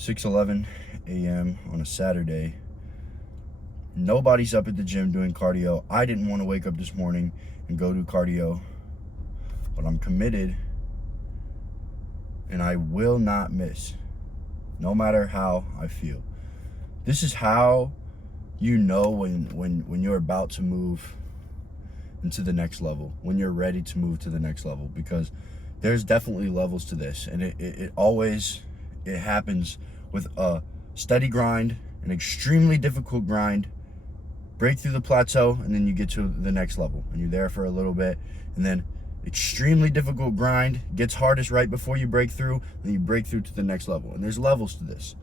6:11 a.m. on a Saturday. Nobody's up at the gym doing cardio. I didn't want to wake up this morning and go do cardio, but I'm committed and I will not miss, no matter how I feel. This is how you know when you're about to move into the next level, when you're ready to move to the next level, because there's definitely levels to this, and it always happens with a steady grind, an extremely difficult grind, break through the plateau, and then you get to the next level, and you're there for a little bit, and then extremely difficult grind gets hardest right before you break through, then you break through to the next level. And there's levels to this.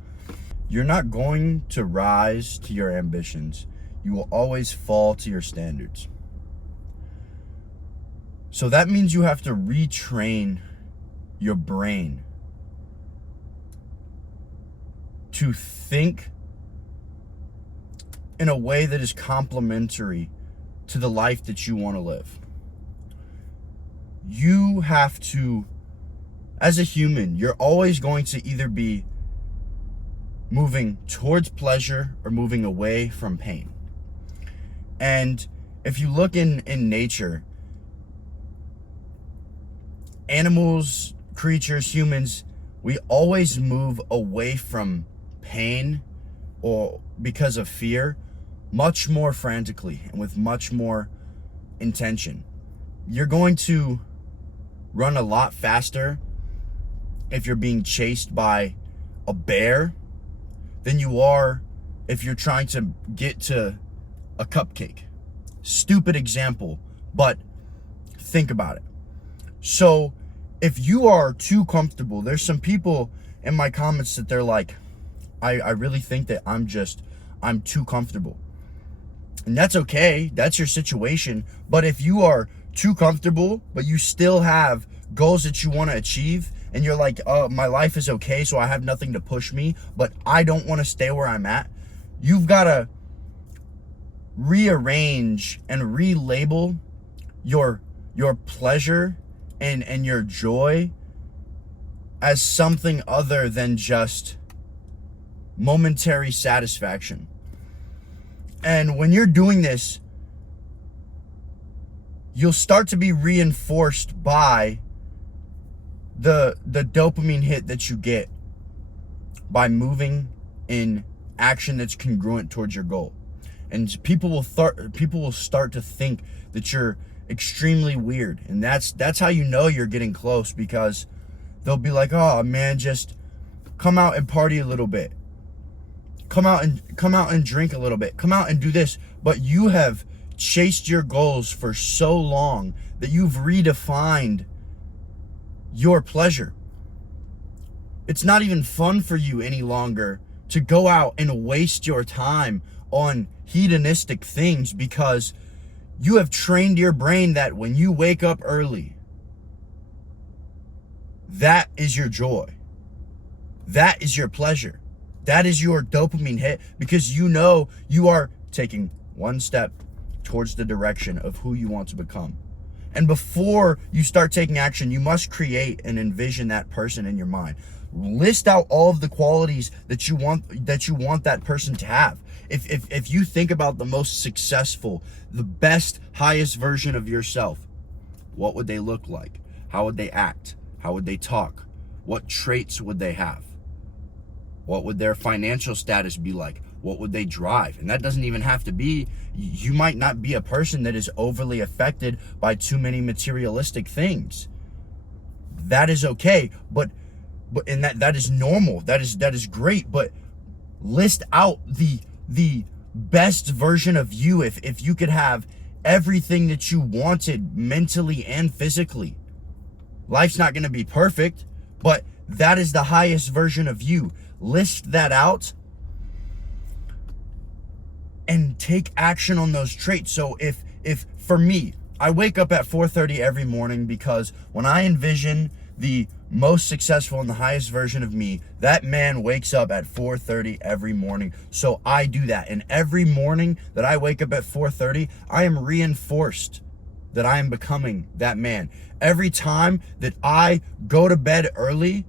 You're not going to rise to your ambitions. You will always fall to your standards. So that means you have to retrain your brain to think in a way that is complementary to the life that you want to live. You have to, as a human, you're always going to either be moving towards pleasure or moving away from pain. And if you look in nature, animals, creatures, humans, we always move away from pain or because of fear much more frantically and with much more intention. You're going to run a lot faster if you're being chased by a bear than you are if you're trying to get to a cupcake. Stupid example, but think about it. So if you are too comfortable, there's some people in my comments that they're like, I really think that I'm too comfortable. And that's okay. That's your situation. But if you are too comfortable, but you still have goals that you want to achieve, and you're like, oh, my life is okay, so I have nothing to push me, but I don't want to stay where I'm at, you've got to rearrange and relabel your pleasure and your joy as something other than just momentary satisfaction. And when you're doing this, you'll start to be reinforced by the dopamine hit that you get by moving in action that's congruent towards your goal. And people will start to think that you're extremely weird, and that's how you know you're getting close, because they'll be like, oh man, just come out and party a little bit, come out and drink a little bit, come out and do this. But you have chased your goals for so long that you've redefined your pleasure. It's not even fun for you any longer to go out and waste your time on hedonistic things, because you have trained your brain that when you wake up early, that is your joy. That is your pleasure. That is your dopamine hit, because you know you are taking one step towards the direction of who you want to become. And before you start taking action, you must create and envision that person in your mind. List out all of the qualities that you want that person to have. If you think about the most successful, the best, highest version of yourself, what would they look like? How would they act? How would they talk? What traits would they have? What would their financial status be like? What would they drive? And that doesn't even have to be, you might not be a person that is overly affected by too many materialistic things. That is okay, but and that is normal. That is great, but list out the best version of you. If you could have everything that you wanted mentally and physically. Life's not going to be perfect, but that is the highest version of you. List that out and take action on those traits. So if for me, I wake up at 4:30 every morning, because when I envision the most successful and the highest version of me, that man wakes up at 4:30 every morning. So I do that. And every morning that I wake up at 4:30, I am reinforced that I am becoming that man. Every time that I go to bed early,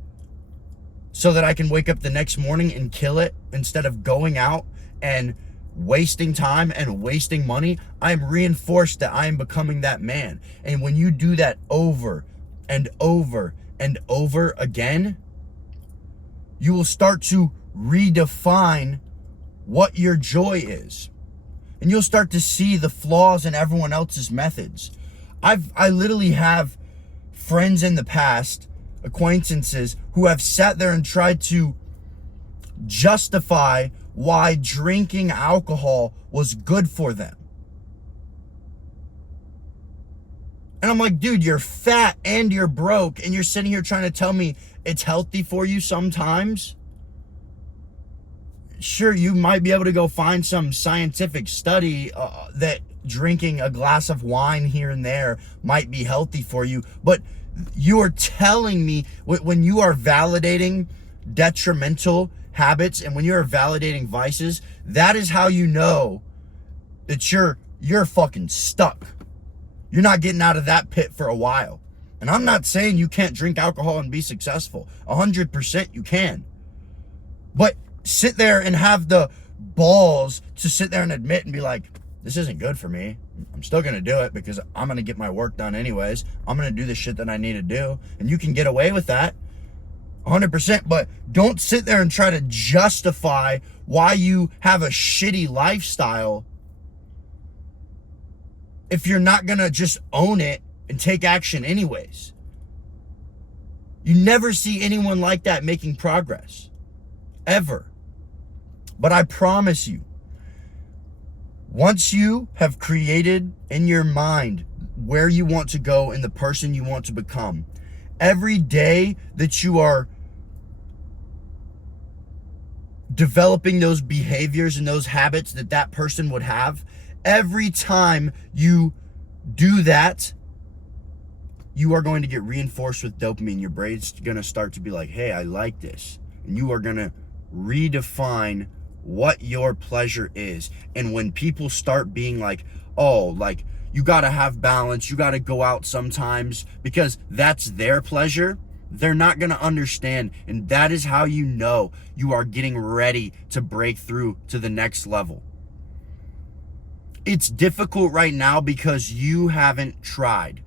so that I can wake up the next morning and kill it instead of going out and wasting time and wasting money. I'm reinforced that I am becoming that man. And when you do that over and over and over again, you will start to redefine what your joy is. And you'll start to see the flaws in everyone else's methods. I literally have friends in the past, acquaintances, who have sat there and tried to justify why drinking alcohol was good for them. And I'm like, dude, you're fat and you're broke, and you're sitting here trying to tell me it's healthy for you sometimes? Sure, you might be able to go find some scientific study that drinking a glass of wine here and there might be healthy for you, but you are telling me when you are validating detrimental habits and when you are validating vices, that is how you know that you're fucking stuck. You're not getting out of that pit for a while. And I'm not saying you can't drink alcohol and be successful. 100% you can. But sit there and have the balls to sit there and admit and be like, this isn't good for me. I'm still going to do it because I'm going to get my work done anyways. I'm going to do the shit that I need to do. And you can get away with that 100%. But don't sit there and try to justify why you have a shitty lifestyle if you're not going to just own it and take action anyways. You never see anyone like that making progress. Ever. But I promise you, once you have created in your mind where you want to go and the person you want to become, every day that you are developing those behaviors and those habits that person would have, every time you do that, you are going to get reinforced with dopamine. Your brain's going to start to be like, hey, I like this. And you are going to redefine what your pleasure is. And when people start being like, oh, like, you got to have balance, you got to go out sometimes because that's their pleasure, they're not going to understand. And that is how you know you are getting ready to break through to the next level. It's difficult right now because you haven't tried.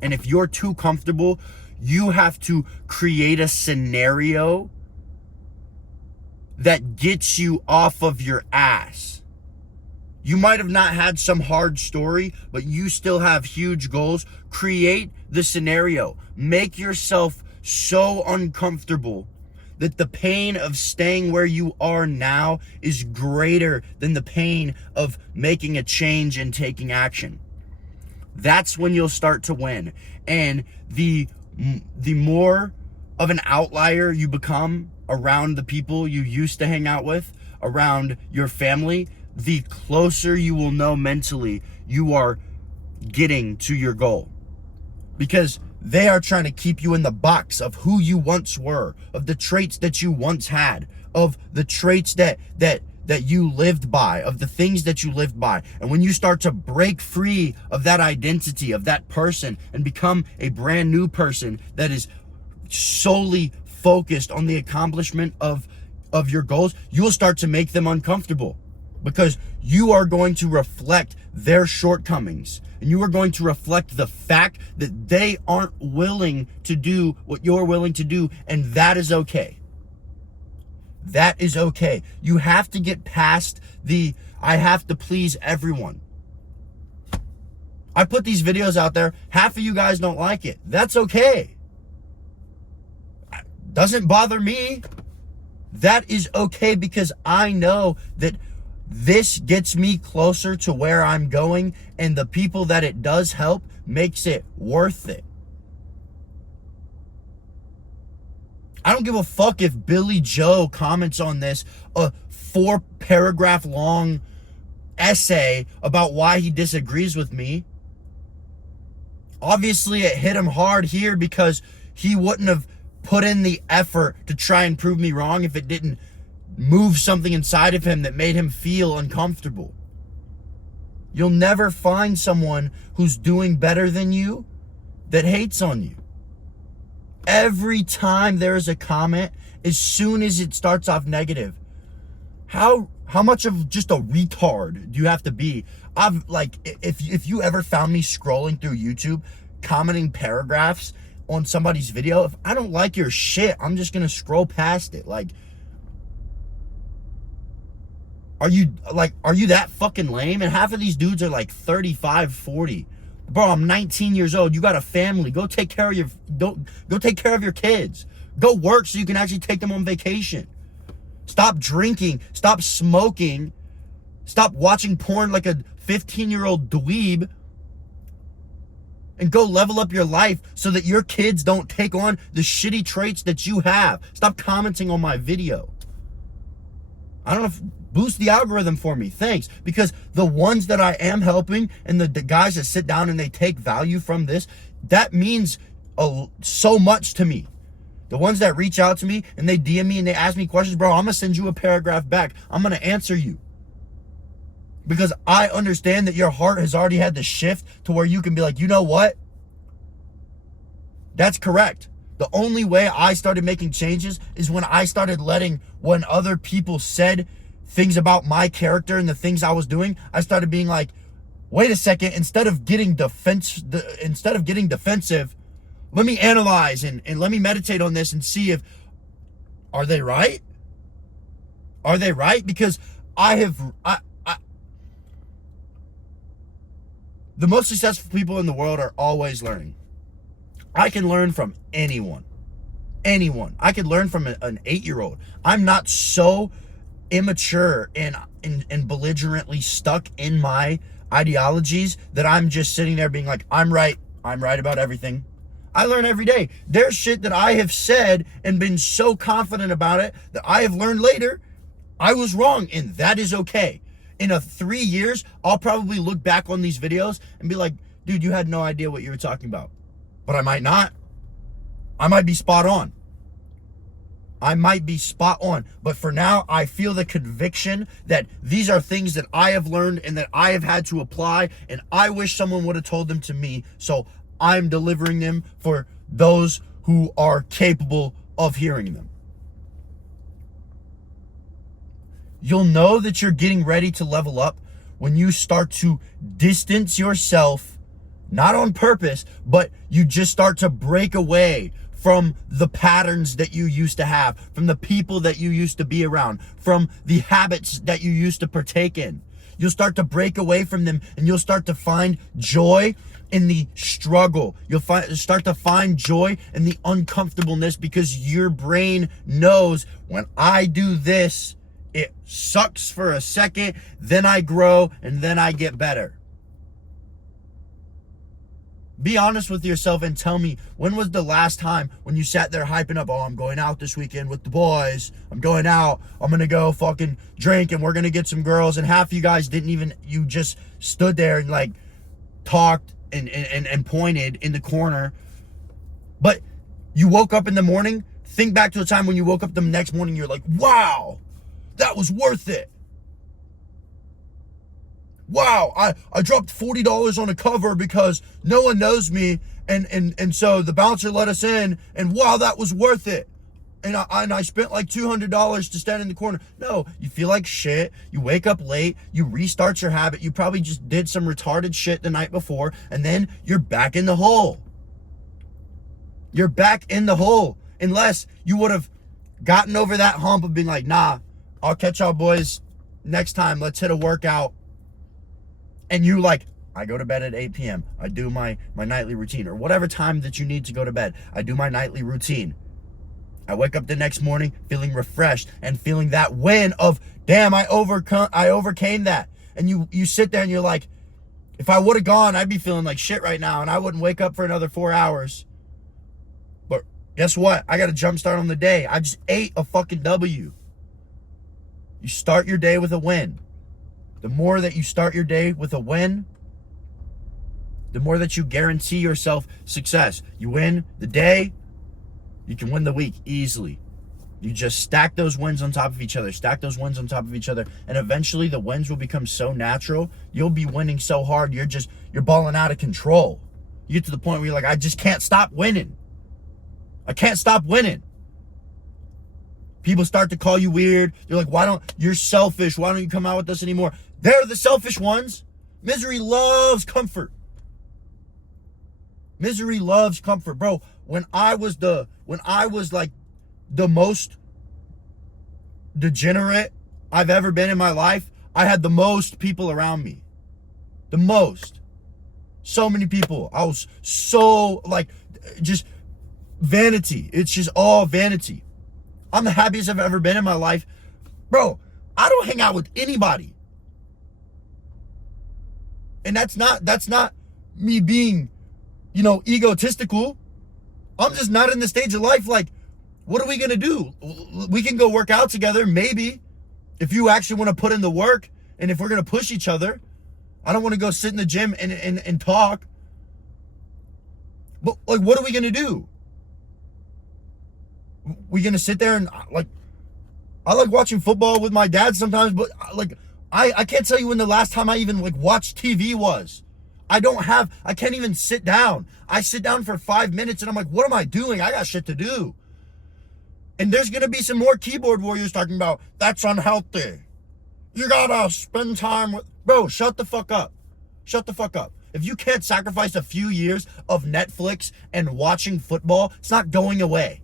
And if you're too comfortable, you have to create a scenario that gets you off of your ass. You might have not had some hard story, but you still have huge goals. Create the scenario. Make yourself so uncomfortable that the pain of staying where you are now is greater than the pain of making a change and taking action. That's when you'll start to win. And the more of an outlier you become around the people you used to hang out with, around your family, the closer you will know mentally you are getting to your goal. Because they are trying to keep you in the box of who you once were, of the traits that you once had, of the traits that you lived by, of the things that you lived by. And when you start to break free of that identity, of that person, and become a brand new person that is solely focused on the accomplishment of your goals, you'll start to make them uncomfortable because you are going to reflect their shortcomings and you are going to reflect the fact that they aren't willing to do what you're willing to do, and that is okay. That is okay. You have to get past the I have to please everyone. I put these videos out there. Half of you guys don't like it. That's okay. Doesn't bother me. That is okay because I know that this gets me closer to where I'm going, and the people that it does help makes it worth it. I don't give a fuck if Billy Joe comments on this, a 4-paragraph long essay about why he disagrees with me. Obviously, it hit him hard here because he wouldn't have put in the effort to try and prove me wrong if it didn't move something inside of him that made him feel uncomfortable. You'll never find someone who's doing better than you that hates on you. Every time there is a comment, as soon as it starts off negative, how much of just a retard do you have to be? I've like, if you ever found me scrolling through YouTube, commenting paragraphs on somebody's video, if I don't like your shit, I'm just gonna scroll past it. Like, are you that fucking lame? And half of these dudes are like 35, 40. Bro, I'm 19 years old. You got a family. Go take care of go take care of your kids. Go work so you can actually take them on vacation. Stop drinking. Stop smoking. Stop watching porn like a 15-year-old dweeb. And go level up your life so that your kids don't take on the shitty traits that you have. Stop commenting on my video. I don't know if boost the algorithm for me. Thanks. Because the ones that I am helping and the guys that sit down and they take value from this, that means so much to me. The ones that reach out to me and they DM me and they ask me questions, bro, I'm going to send you a paragraph back. I'm going to answer you. Because I understand that your heart has already had the shift to where you can be like, you know what? That's correct. The only way I started making changes is when I started when other people said things about my character and the things I was doing, I started being like, wait a second, instead of getting defensive, let me analyze and let me meditate on this and see are they right? Are they right? Because the most successful people in the world are always learning. I can learn from anyone. I could learn from an 8-year-old. I'm not so immature and belligerently stuck in my ideologies that I'm just sitting there being like, I'm right about everything. I learn every day. There's shit that I have said and been so confident about it that I have learned later I was wrong, and that is okay. In 3 years, I'll probably look back on these videos and be like, dude, you had no idea what you were talking about. But I might not. I might be spot on. But for now, I feel the conviction that these are things that I have learned and that I have had to apply, and I wish someone would have told them to me. So I'm delivering them for those who are capable of hearing them. You'll know that you're getting ready to level up when you start to distance yourself, not on purpose, but you just start to break away from the patterns that you used to have, from the people that you used to be around, from the habits that you used to partake in. You'll start to break away from them, and you'll start to find joy in the struggle. You'll start to find joy in the uncomfortableness, because your brain knows, when I do this, it sucks for a second, then I grow, and then I get better. Be honest with yourself and tell me, when was the last time when you sat there hyping up, oh, I'm going out this weekend with the boys, I'm going out, I'm gonna go fucking drink, and we're gonna get some girls, and half you guys you just stood there and like talked and pointed in the corner. But you woke up in the morning, think back to a time when you woke up the next morning, you're like, wow, that was worth it. Wow, I dropped $40 on a cover because no one knows me, and so the bouncer let us in, and wow, that was worth it. And I spent like $200 to stand in the corner. No, you feel like shit, you wake up late, you restart your habit, you probably just did some retarded shit the night before, and then you're back in the hole. You're back in the hole, unless you would have gotten over that hump of being like, nah, I'll catch y'all boys next time, let's hit a workout. And you like, I go to bed at 8 p.m. I do my nightly routine, or whatever time that you need to go to bed. I do my nightly routine. I wake up the next morning feeling refreshed and feeling that win of, damn, I overcame that. And you sit there and you're like, if I would have gone, I'd be feeling like shit right now, and I wouldn't wake up for another 4 hours. But guess what? I got a jump start on the day. I just ate a fucking W. You start your day with a win. The more that you start your day with a win, the more that you guarantee yourself success. You win the day, you can win the week easily. You just stack those wins on top of each other, and eventually the wins will become so natural. You'll be winning so hard, you're balling out of control. You get to the point where you're like, I just can't stop winning. I can't stop winning. People start to call you weird. They're like, you're selfish. Why don't you come out with us anymore? They're the selfish ones. Misery loves comfort. Misery loves comfort. Bro, when I was like the most degenerate I've ever been in my life, I had the most people around me. The most. So many people. I was so like, just vanity. It's just all vanity. I'm the happiest I've ever been in my life. Bro, I don't hang out with anybody. And that's not me being, egotistical. I'm just not in the stage of life like, what are we going to do? We can go work out together, maybe, if you actually want to put in the work and if we're going to push each other. I don't want to go sit in the gym and talk. But, like, what are we going to do? We going to sit there and, like, I like watching football with my dad sometimes, but, like, I can't tell you when the last time I even, like, watched TV was. I can't even sit down. I sit down for 5 minutes and I'm like, what am I doing? I got shit to do. And there's going to be some more keyboard warriors talking about, that's unhealthy. You got to spend time with... Bro, shut the fuck up. Shut the fuck up. If you can't sacrifice a few years of Netflix and watching football, it's not going away.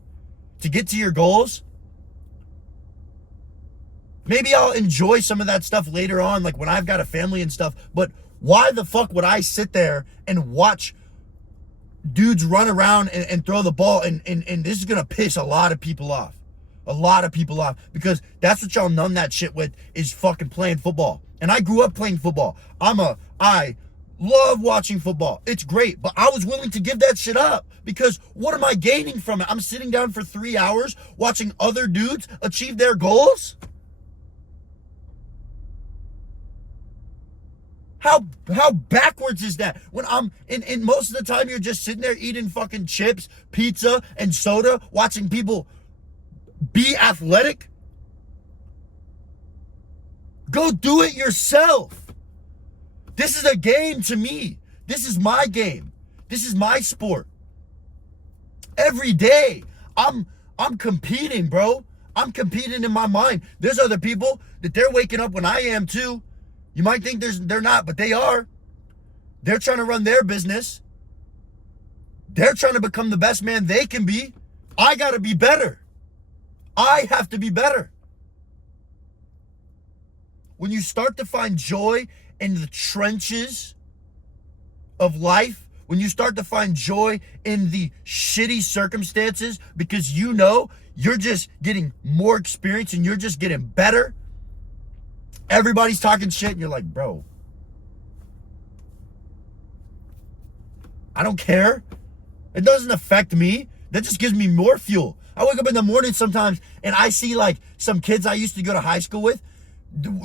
To get to your goals, maybe I'll enjoy some of that stuff later on, like when I've got a family and stuff, but why the fuck would I sit there and watch dudes run around and throw the ball, and this is going to piss a lot of people off. A lot of people off, because that's what y'all numb that shit with, is fucking playing football. And I grew up playing football. I love watching football. It's great, but I was willing to give that shit up, because what am I gaining from it? I'm sitting down for 3 hours watching other dudes achieve their goals? How backwards is that? When I'm in most of the time you're just sitting there eating fucking chips, pizza, and soda, watching people be athletic. Go do it yourself. This is a game to me. This is my game. This is my sport. Every day, I'm competing, bro. I'm competing in my mind. There's other people that they're waking up when I am too. You might think they're not, but they are. They're trying to run their business. They're trying to become the best man they can be. I got to be better. I have to be better. When you start to find joy in the trenches of life, when you start to find joy in the shitty circumstances, because you know you're just getting more experience and you're just getting better, everybody's talking shit and you're like, bro, I don't care. It doesn't affect me. That just gives me more fuel. I wake up in the morning sometimes and I see like some kids I used to go to high school with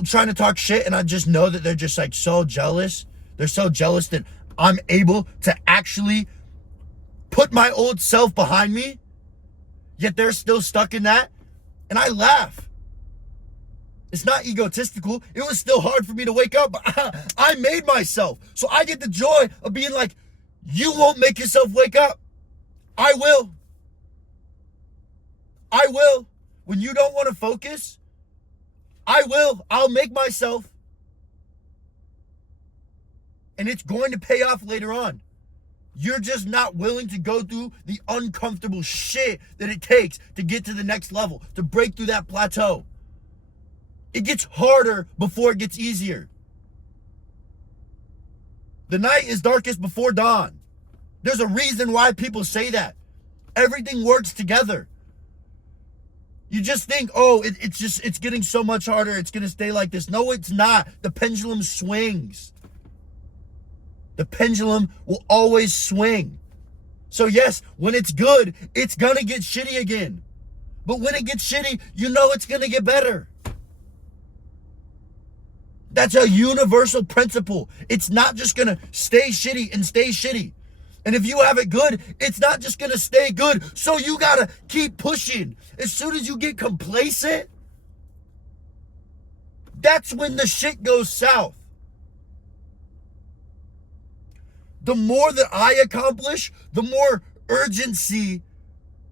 trying to talk shit, and I just know that they're just like so jealous. They're so jealous that I'm able to actually put my old self behind me, yet they're still stuck in that. And I laugh. It's not egotistical. It was still hard for me to wake up, but I made myself. So I get the joy of being like, you won't make yourself wake up. I will. I will. When you don't want to focus, I will. I'll make myself. And it's going to pay off later on. You're just not willing to go through the uncomfortable shit that it takes to get to the next level, to break through that plateau. It gets harder before it gets easier. The night is darkest before dawn. There's a reason why people say that. Everything works together. You just think, oh, it's getting so much harder. It's going to stay like this. No, it's not. The pendulum swings. The pendulum will always swing. So yes, when it's good, it's going to get shitty again. But when it gets shitty, you know it's going to get better. That's a universal principle. It's not just going to stay shitty and stay shitty. And if you have it good, it's not just going to stay good. So you got to keep pushing. As soon as you get complacent, that's when the shit goes south. The more that I accomplish, the more urgency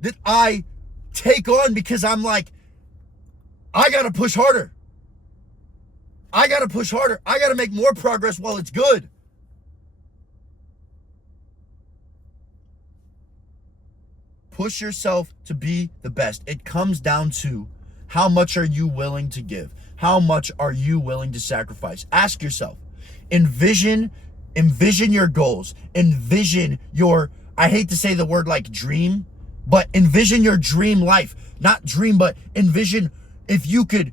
that I take on because I'm like, I gotta push harder. I gotta push harder. I gotta make more progress while it's good. Push yourself to be the best. It comes down to how much are you willing to give? How much are you willing to sacrifice? Ask yourself. Envision your goals. Envision your, I hate to say the word like dream, but envision your dream life. Not dream, but envision if you could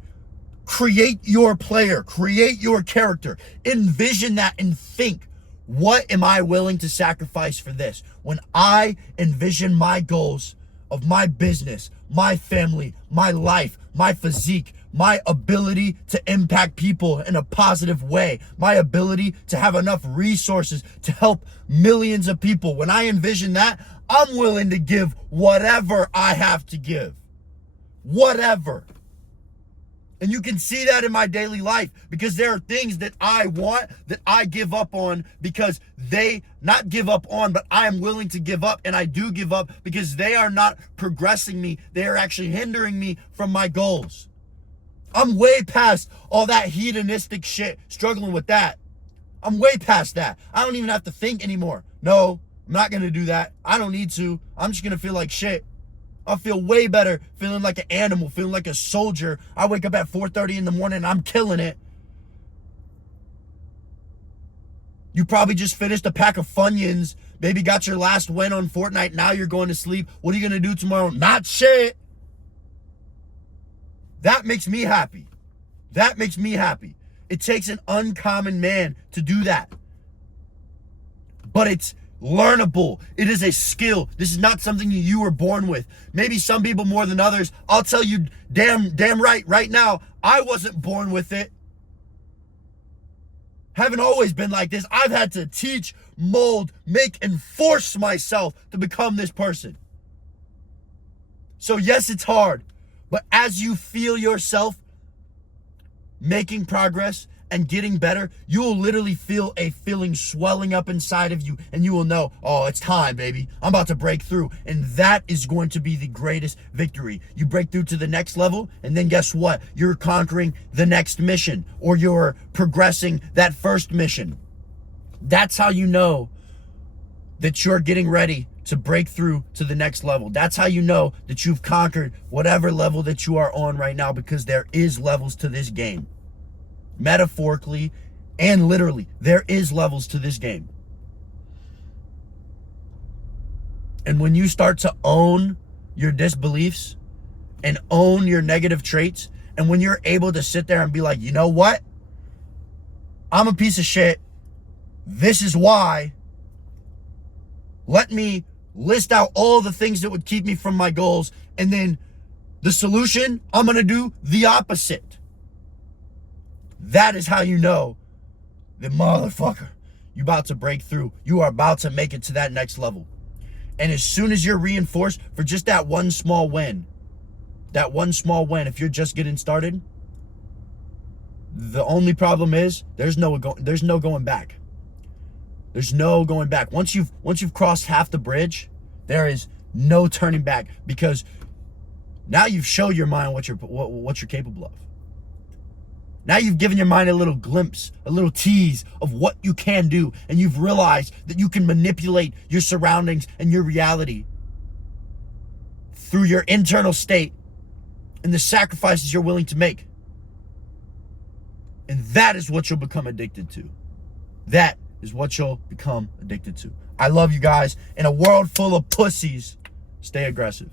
create your player, create your character. Envision that and think, what am I willing to sacrifice for this? When I envision my goals of my business, my family, my life, my physique, my ability to impact people in a positive way, my ability to have enough resources to help millions of people. When I envision that, I'm willing to give whatever I have to give. Whatever. And you can see that in my daily life because there are things that I want that I give up on because they, not give up on, but I am willing to give up, and I do give up because they are not progressing me. They are actually hindering me from my goals. I'm way past all that hedonistic shit, struggling with that. I'm way past that. I don't even have to think anymore. No, I'm not going to do that. I don't need to. I'm just going to feel like shit. I'll feel way better feeling like an animal, feeling like a soldier. I wake up at 4:30 in the morning and I'm killing it. You probably just finished a pack of Funyuns, maybe got your last win on Fortnite, now you're going to sleep. What are you going to do tomorrow? Not shit. That makes me happy. That makes me happy. It takes an uncommon man to do that. But it's learnable. It is a skill. This is not something you were born with. Maybe some people more than others. I'll tell you damn right now, I wasn't born with it. Haven't always been like this. I've had to teach, mold, make, and force myself to become this person. So yes, it's hard. But as you feel yourself making progress and getting better, you will literally feel a feeling swelling up inside of you, and you will know, oh, it's time, baby. I'm about to break through. And that is going to be the greatest victory. You break through to the next level, and then guess what? You're conquering the next mission, or you're progressing that first mission. That's how you know that you're getting ready to break through to the next level. That's how you know that you've conquered whatever level that you are on right now, because there is levels to this game. Metaphorically and literally, there is levels to this game. And when you start to own your disbeliefs and own your negative traits, and when you're able to sit there and be like, you know what? I'm a piece of shit. This is why. Let me list out all the things that would keep me from my goals, and then the solution, I'm going to do the opposite. That is how you know that, motherfucker, you're about to break through. You are about to make it to that next level. And as soon as you're reinforced for just that one small win, if you're just getting started, the only problem is there's no going back. There's no going back. Once you've crossed half the bridge, there is no turning back, because now you've shown your mind what you're capable of. Now you've given your mind a little glimpse, a little tease of what you can do, and you've realized that you can manipulate your surroundings and your reality through your internal state and the sacrifices you're willing to make. And that is what you'll become addicted to. That is what you'll become addicted to. I love you guys. In a world full of pussies, stay aggressive.